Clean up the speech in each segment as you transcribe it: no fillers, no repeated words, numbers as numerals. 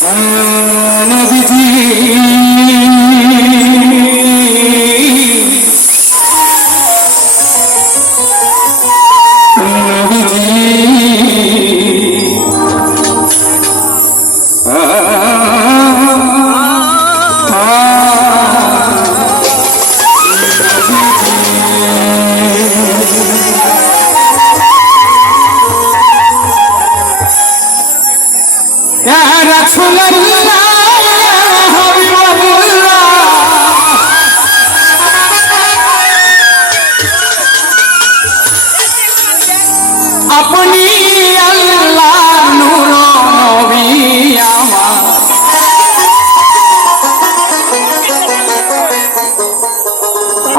নবীজি अपनी अल्लाह नूर नबी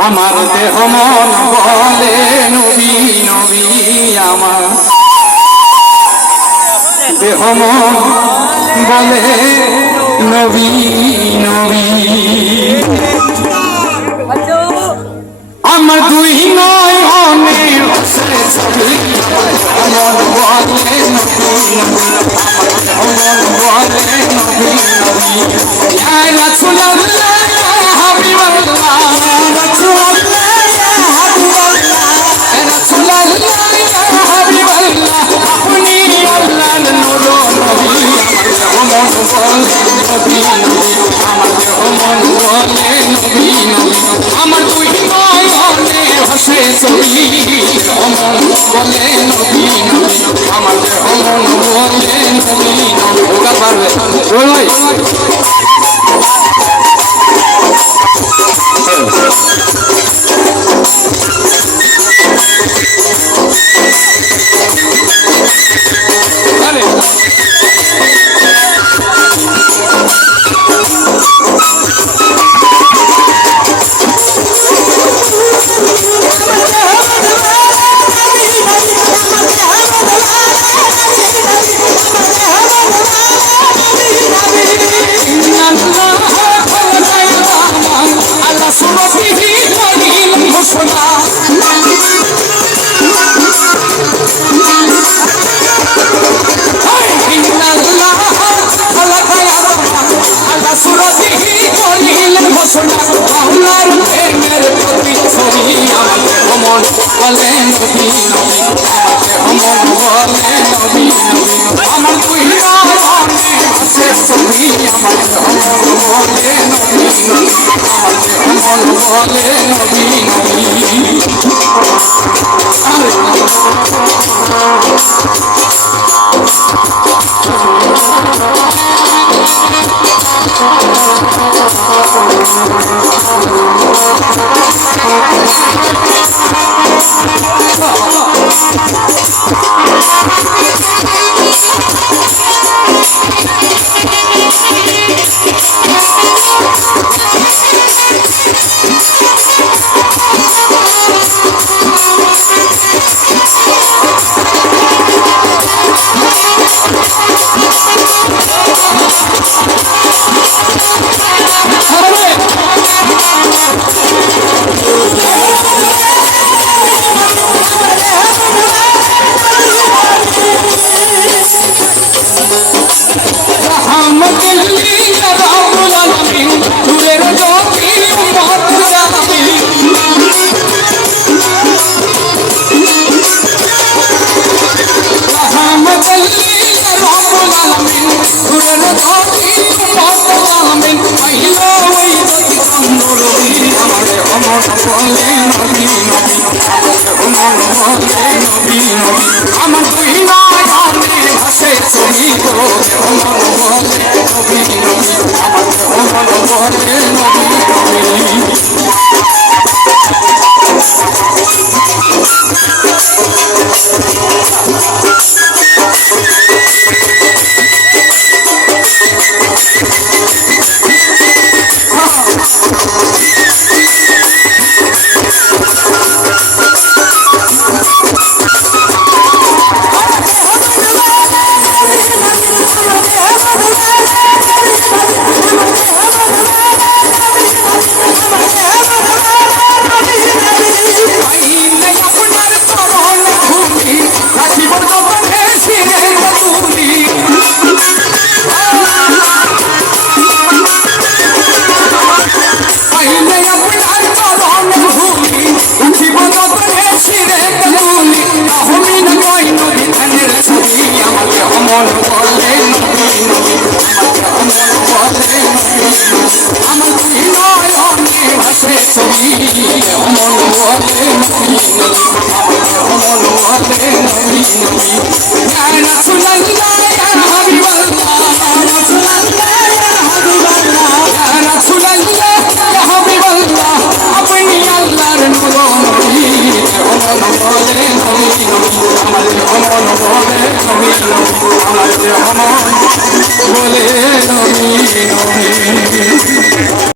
আমার দেহ মন বলে নবী নবী আমার দেহ মন বলে নবী নবী আমার দুই নয়নে বসে ছবি মন বলে নবী মন বলে নবী নবী ইয়া রাসূলুল্লাহ হাবিবাল্লাহ রাসূলুল্লাহ হাবিবাল্লাহ রাসূলুল্লাহ হাবিবাল্লাহ আপনি আল্লাহর নূর নবী মন বলে নবী নবী আমার মন বলে নবী নবী আমার দুই নয়নে ভাসে ছবি মন বলে নবী নবী আমার মন বলে নবী নবী ওটা পারবে ওই বলে নবী নবী আমার বলে নবী নবী আমার তুই নয়নে ভাসে ছবি আমার বলে নবী নবী আমার বলে নবী নবী বলে